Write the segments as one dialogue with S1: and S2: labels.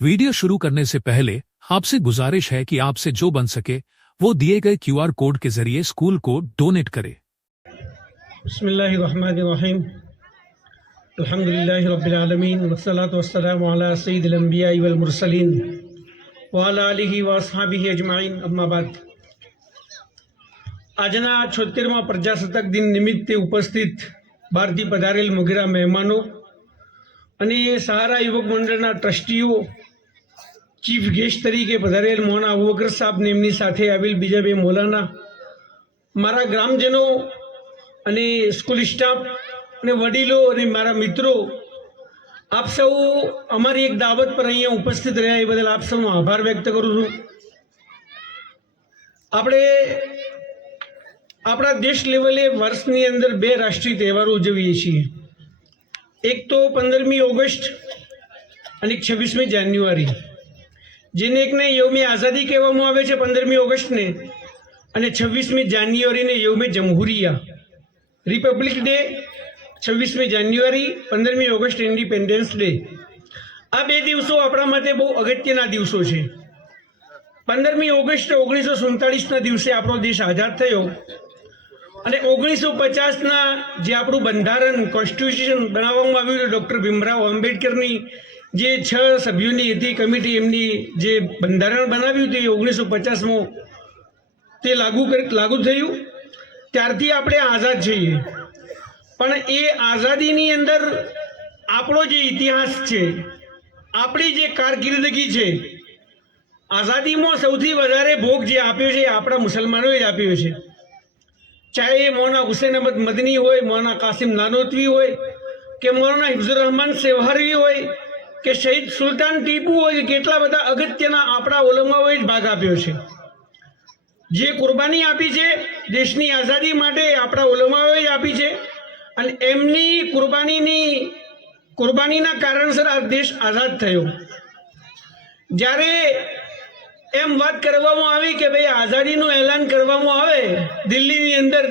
S1: Video शुरू करने से पहले आपसे गुजारिश है कि आपसे जो बन सके वो दिए गए क्यूआर कोड के जरिए स्कूल को डोनेट करें
S2: बसमीम अल्हम्दुलिल्लाहि रब्बिल आलमीन वस्सलातु वस्सलामु अला सय्यिदिल अंबिया'i वल मुरसलीन व अला आलिहि व अस्हाबिहि अजमाइन अम्मा बाद આજના છોતેરમાં પ્રજાસત્તાક દિન નિમિત્તે ઉપસ્થિત બહારથી પધારેલ મોગેરા મહેમાનો અને સહારા યુવક મંડળના ટ્રસ્ટીઓ ચીફ ગેસ્ટ તરીકે પધારેલ મોના અબુબકર સાહેબને એમની સાથે આવેલ બીજા બે મોલાના, મારા ગ્રામજનો અને સ્કૂલ સ્ટાફ અને વડીલો અને મારા મિત્રો, આપ સૌ અમારી એક દાવત પર અહીંયા ઉપસ્થિત રહ્યા એ બદલ આપ સૌનો આભાર વ્યક્ત કરું છું. આપણે આપણા દેશ લેવલે વર્ષની અંદર બે રાષ્ટ્રીય તહેવારો ઉજવીએ છીએ. એક તો પંદરમી ઓગસ્ટ અને છવ્વીસમી જાન્યુઆરી. જેને એકને યૌમે આઝાદી કહેવામાં આવે છે પંદરમી ઓગસ્ટને અને છવ્વીસમી જાન્યુઆરીને યૌમે જમહુરિયા. રિપબ્લિક ડે, છવ્વીસમી જાન્યુઆરી, પંદરમી ઓગસ્ટ ઇન્ડિપેન્ડન્સ ડે. આ બે દિવસો આપણા માટે બહુ અગત્યના દિવસો છે. પંદરમી ઓગસ્ટ ઓગણીસો સુડતાલીસના દિવસે આપણો દેશ આઝાદ થયો અને ઓગણીસો પચાસના જે આપણું બંધારણ કોન્સ્ટિટ્યુશન બનાવવામાં આવ્યું હતું ડૉક્ટર ભીમરાવ આંબેડકરની જે છ સભ્યોની હતી, કમિટી એમની જે બંધારણ બનાવ્યું હતું એ ઓગણીસો પચાસમાં તે લાગુ લાગુ થયું. ત્યારથી આપણે આઝાદ છીએ. પણ એ આઝાદીની અંદર આપણો જે ઇતિહાસ છે, આપણી જે કારકિર્દગી છે, આઝાદીમાં સૌથી વધારે ભોગ જે આપ્યો છે એ આપણા મુસલમાનોએ જ આપ્યો છે. ચાહે એ મૌના હુસેન અહમદ મદની હોય, મોના કાસિમ નાનોતવી હોય, કે મોના હિફ્ઝુર રહમાન સેવહારવી હોય કે શહીદ સુલતાન ટીપુઓએ કેટલા બધા અગત્યના આપણા ઓલમાઓએ જ ભાગ આપ્યો છે. જે કુરબાની આપી છે, દેશની આઝાદી માટે આપણા ઓલમાઓએ જ આપી છે અને એમની કુરબાનીની, કુરબાનીના કારણસર આ દેશ આઝાદ થયો. જ્યારે એમ વાત કરવામાં આવી કે ભાઈ આઝાદીનું એલાન કરવામાં આવે દિલ્હીની અંદર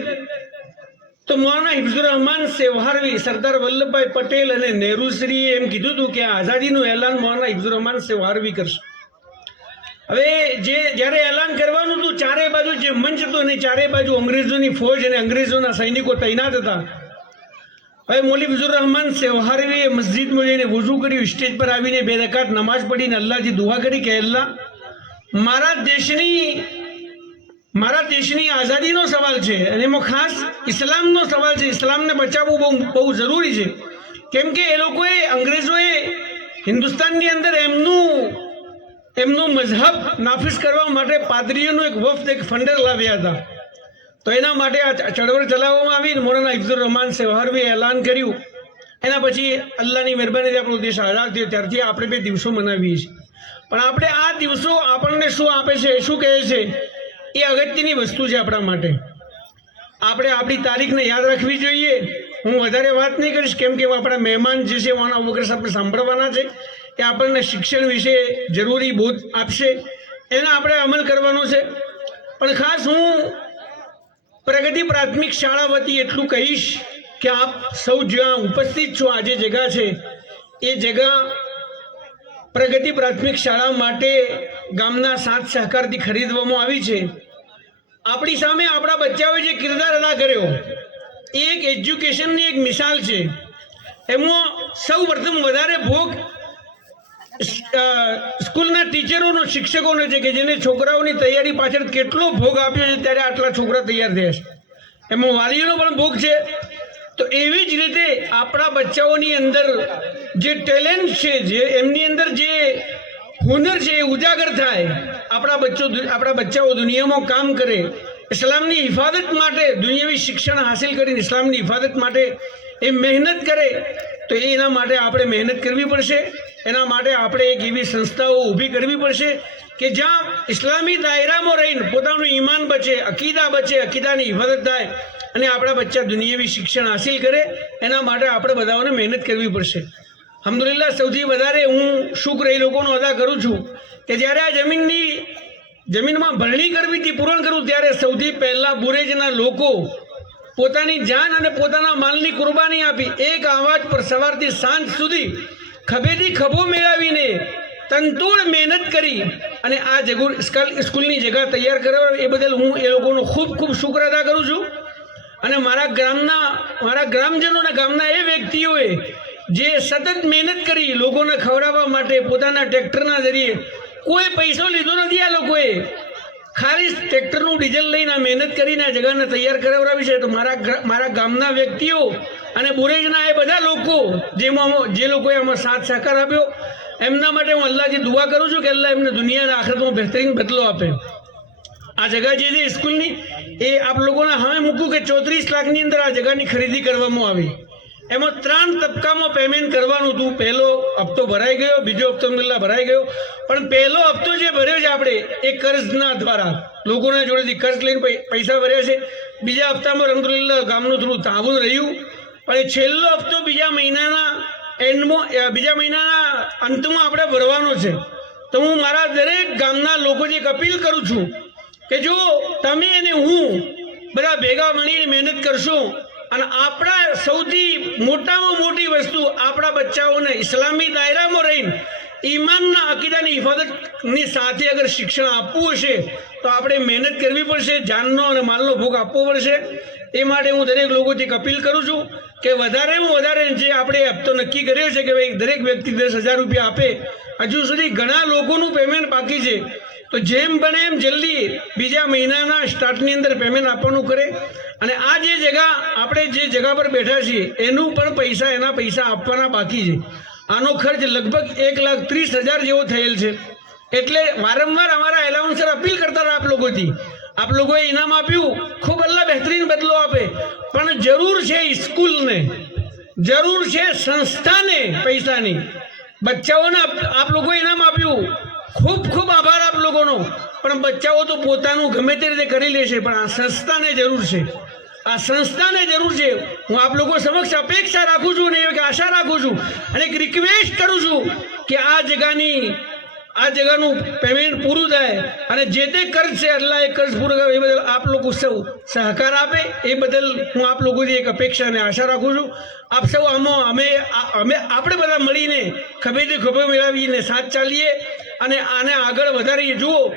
S2: તો મૌલાના હિફ્ઝુર રહમાન સેવહારવી સરદાર વલ્લભભાઈ પટેલ અને નહેરુશ્રીએ એમ કીધું હતું કે આઝાદીનું એલાન મૌલાના હિફ્ઝુર રહમાન સેવહારવી કરશે. હવે જે જ્યારે એલાન કરવાનું હતું, ચારે બાજુ જે મંચ હતો અને ચારે બાજુ અંગ્રેજોની ફોજ અને અંગ્રેજોના સૈનિકો તૈનાત હતા. હવે મોલી ફિઝુર રહમાન સેવહારવીએ મસ્જિદમાં જઈને વૂઝુ કર્યું, સ્ટેજ પર આવીને બે રકાત નમાઝ પડીને અલ્લાહજી દુઆ કરી કે, અલ્લાહ, મારા દેશની મારા દેશની આઝાદીનો સવાલ છે અને એમાં ખાસ ઇસ્લામનો સવાલ છે. ઇસ્લામને બચાવવું બહુ બહુ જરૂરી છે. કેમ કે એ લોકોએ અંગ્રેજોએ હિન્દુસ્તાનની અંદર એમનું એમનું મઝહબ નાફિસ કરવા માટે પાદરીઓનું એક વફદ, એક ફંડર લાવ્યા હતા. તો એના માટે આ ચળવળ ચલાવવામાં આવી મોરાના ઇફ્ઝુર રહમાન સેવહારવીએ એલાન કર્યું. એના પછી અલ્લાહની મહેરબાનીથી આપણો દેશ આઝાદ થયો. ત્યારથી આપણે બે દિવસો મનાવીએ છીએ. પણ આપણે આ દિવસો આપણને શું આપે છે શું કહે છે? એ અગત્યની વસ્તુ છે આપણા માટે. આપણે આપણી તારીખને યાદ રાખવી જોઈએ. હું વધારે વાત નહીં કરીશ, કેમ કે આપણા મહેમાન જે છે વાના વગર આપણે સાંભળવાના છે એ આપણને શિક્ષણ વિશે જરૂરી બોધ આપશે. એના આપણે અમલ કરવાનો છે. પણ ખાસ હું પ્રગતિ પ્રાથમિક શાળા વતી એટલું કહીશ કે આપ સૌ જ્યાં ઉપસ્થિત છો, આ જે જગા છે, એ જગા પ્રગતિ પ્રાથમિક શાળા માટે ગામના સાથ સહકારથી ખરીદવામાં આવી છે. આપણી સામે આપણા બચ્ચાઓએ જે કિરદાર અદા કર્યો, એ એક એજ્યુકેશનની એક મિસાલ છે. એમાં સૌ પ્રથમ વધારે ભોગ સ્કૂલના ટીચરોનો, શિક્ષકોનો છે કે જેને છોકરાઓની તૈયારી પાછળ કેટલો ભોગ આપ્યો છે, ત્યારે આટલા છોકરા તૈયાર થયા છે. એમાં વાલીઓનો પણ ભોગ છે તો એવી જ રીતે આપણા બચ્ચાઓની અંદર જે ટેલેન્ટ છે, જે એમની અંદર જે હુનર છે, એ ઉજાગર થાય. આપણા બચ્ચો આપણા બચ્ચાઓ દુનિયામાં કામ કરે. ઇસ્લામની હિફાજત માટે, દુનિયાવી શિક્ષણ હાસિલ કરીને ઇસ્લામની હિફાજત માટે એ મહેનત કરે, તો એના માટે આપણે મહેનત કરવી પડશે. એના માટે આપણે એક એવી સંસ્થાઓ ઊભી કરવી પડશે કે જ્યાં ઇસ્લામી દાયરામાં રહીને પોતાનું ઈમાન બચે, અકીદા બચે, અકીદાની હિફાજત થાય. અને આપણા બચ્ચા દુનિયાવી શિક્ષણ હાસિલ કરે, એના માટે આપણે બધાઓને મહેનત કરવી પડશે. અમદુલિલ્લા સૌથી વધારે હું શુક્ર એ લોકોનો અદા કરું છું કે જ્યારે આ જમીનની, જમીનમાં ભરણી કરવી હતી, પૂરણ કરવું ત્યારે સૌથી પહેલાં બુરેજના લોકો પોતાની જાન અને પોતાના માલની કુરબાની આપી, એક આવાજ પર સવારથી સાંજ સુધી ખભેથી ખભો મેળવીને તનતોડ મહેનત કરી અને આ જગુ સ્કૂલની જગા તૈયાર કરવા એ બદલ હું એ લોકોનો ખૂબ ખૂબ શુક્ર અદા કરું છું. અને મારા ગ્રામના મારા ગ્રામજનોના ગામના એ વ્યક્તિઓએ જે સતત મહેનત કરી લોકોને ખવડાવવા માટે પોતાના ટ્રેક્ટરના જરીએ કોઈ પૈસો લીધો નથી આ લોકોએ. ખાલી ટ્રેક્ટરનું ડીઝલ લઈને મહેનત કરીને આ જગાને તૈયાર કરાવડાવી છે તો મારા મારા ગામના વ્યક્તિઓ અને બુરેજના એ બધા લોકો જેમાં જે લોકોએ આમાં સાથ સહકાર આપ્યો, એમના માટે હું અલ્લાહથી દુઆ કરું છું કે અલ્લાહ એમને દુનિયાના આખરતમાં બહેતરીન બદલો આપે. આ જગા જે છે સ્કૂલની, એ આપ લોકોને હવે મૂકું કે ચોત્રીસ લાખની અંદર આ જગાની ખરીદી કરવામાં આવી. એમાં ત્રણ તબક્કામાં પેમેન્ટ કરવાનું હતું. પહેલો હપ્તો ભરાઈ ગયો, બીજો હપ્તો અલ્હમ્દુલિલ્લાહ ભરાઈ ગયો. પણ પહેલો હપ્તો જે ભર્યો છે આપણે, એ કર્જના દ્વારા. લોકોના જોડેથી કર્જ લઈને પૈસા ભર્યા છે. બીજા હપ્તામાં અલહમ્દુલિલ્લાહ ગામનું થોડું તાબુન રહ્યું. પણ છેલ્લો હપ્તો બીજા મહિનાના એન્ડમાં બીજા મહિનાના અંતમાં આપણે ભરવાનો છે. તો હું મારા દરેક ગામના લોકો જે અપીલ કરું છું. કે જો તમે અને હું બધા ભેગા મળીને મહેનત કરશું અને આપણા સૌથી મોટામાં મોટી વસ્તુ આપણા બચ્ચાઓને ઇસ્લામી દાયરામાં રહીને ઈમાનના અકીદાની હિફાજતની સાથે અગર શિક્ષણ આપવું હશે તો આપણે મહેનત કરવી પડશે, જાનનો અને માલનો ભોગ આપવો પડશે. એ માટે હું દરેક લોકોથી અપીલ કરું છું કે વધારેમાં વધારે જે આપણે હપ્તો નક્કી કર્યો છે કે ભાઈ દરેક વ્યક્તિ દસ હજાર રૂપિયા આપે, હજુ સુધી ઘણા લોકોનું પેમેન્ટ બાકી છે. તો જેમ બને એમ જલ્દી બીજા મહિનાના સ્ટાર્ટની અંદર પેમેન્ટ આપવાનું કરે. અને આ જે જગા આપણે જે જગા પર બેઠા છીએ, એનું પણ પૈસા, એના પૈસા આપવાના બાકી છે. આનો ખર્ચ લગભગ એક લાખ ત્રીસ હજાર જેવો થયેલ છે. એટલે વારંવાર અમારા એલાઉન્સર અપીલ કરતા આપ લોકોથી. આપ લોકોએ ઇનામ આપ્યું, ખૂબ અલ્લાહ બહેતરીન બદલો આપે. પણ જરૂર છે સ્કૂલને, જરૂર છે સંસ્થાને પૈસાની. બચ્ચાઓને આપ લોકોએ ઇનામ આપ્યું. ખૂબ ખૂબ આભાર પણ બચ્ચાઓ તો પોતાનું ગમે તે રીતે કરી લેશે પણ આ સંસ્થાને જરૂર છે. આ સંસ્થાને જરૂર છે. હું આપ લોકો સમક્ષ અપેક્ષા રાખું છું અને એક આશા રાખું છું અને એક રિક્વેસ્ટ કરું છું કે આ જગાની, આ જગાનું પેમેન્ટ પૂરું થાય અને જે તે કર્જ છે અલ્લાહ એ કર્જ પૂરું કરે એ બદલ આપ લોકો સૌ સહકાર આપે. એ બદલ હું આપ લોકોથી એક અપેક્ષા અને આશા રાખું છું. આપ સૌ આમાં અમે અમે આપણે બધા મળીને ખભેથી ખભે મેળવીને સાથ ચાલીએ. અને આને આગળ વધારીએ, જુઓ,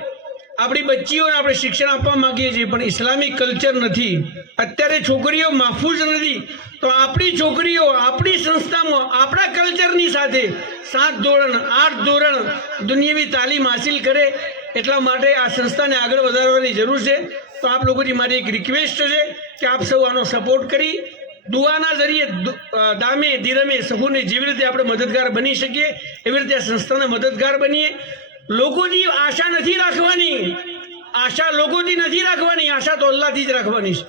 S2: આપણી બચ્ચીઓને આપણે શિક્ષણ આપવા માંગીએ છીએ, પણ ઇસ્લામિક કલ્ચર નથી. અત્યારે છોકરીઓ માફૂજ નથી. તો આપણી છોકરીઓ, આપણી સંસ્થામાં, આપણા કલ્ચરની સાથે સાત ધોરણ, આઠ ધોરણ દુનિયાવી તાલીમ હાસિલ કરે, એટલા માટે આ સંસ્થાને આગળ વધારવાની જરૂર છે. તો આપ લોકોની મારી એક રિક્વેસ્ટ છે કે આપ સૌ આનો સપોર્ટ કરી દુઆના જરીએ દામે ધીરમે સહુને જેવી રીતે આપણે મદદગાર બની શકીએ, એવી રીતે સંસ્થાને મદદગાર બનીએ. લોકોની આશા નથી રાખવાની. આશા લોકોથી નથી રાખવાની. આશા તો અલ્લાહથી જ રાખવાની છે.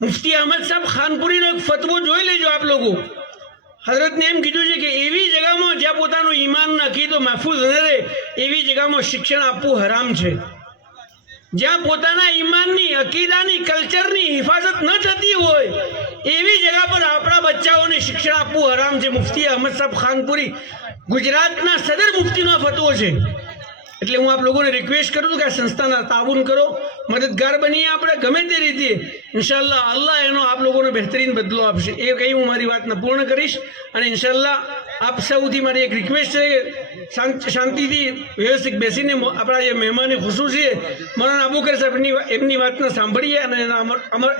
S2: મુફ્તી અહમદ સાહેબ ખાનપુરીનો એક ફતવો જોઈ લેજો આપ લોકો. હઝરતને એમ કીધું છે કે એવી જગામાં જ્યાં પોતાનું ઈમાન નાખી તો મહેફૂઝ ન રહે, એવી જગામાં શિક્ષણ આપવું હરામ છે. જ્યાં પોતાના ઈમાનની, અકીદાની, કલ્ચરની હિફાજત ન થતી હોય એવી જગા પર આપણા બચ્ચાઓને શિક્ષણ આપવું હરામ છે. મુફતી અહમદ સાહેબ ખાનપુરી ગુજરાતના સદર મુફતીનો ફતવો છે. એટલે હું આપ લોકોને રિક્વેસ્ટ કરું છું કે આ સંસ્થાના તાબુન કરો. મદદગાર બનીએ આપણે, ગમે તે રીતે. ઇન્શાલ્લાહ અલ્લાહ એનો આપ લોકોને બહેતરીન બદલો આપશે. એ કહી હું મારી વાતને પૂર્ણ કરીશ અને ઇન્શાલ્લાહ આપ સૌથી મારી એક રિક્વેસ્ટ છે, શાંત- શાંતિથી વ્યવસ્થિત બેસીને આપણા જે મહેમાને ખુશું છે, મૌલાના આબુ સાહેબની વા- એમની વાતને સાંભળીએ અને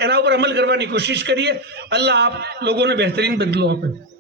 S2: એના ઉપર અમલ કરવાની કોશિશ કરીએ. અલ્લાહ આપ લોકોને બહેતરીન બદલો આપે.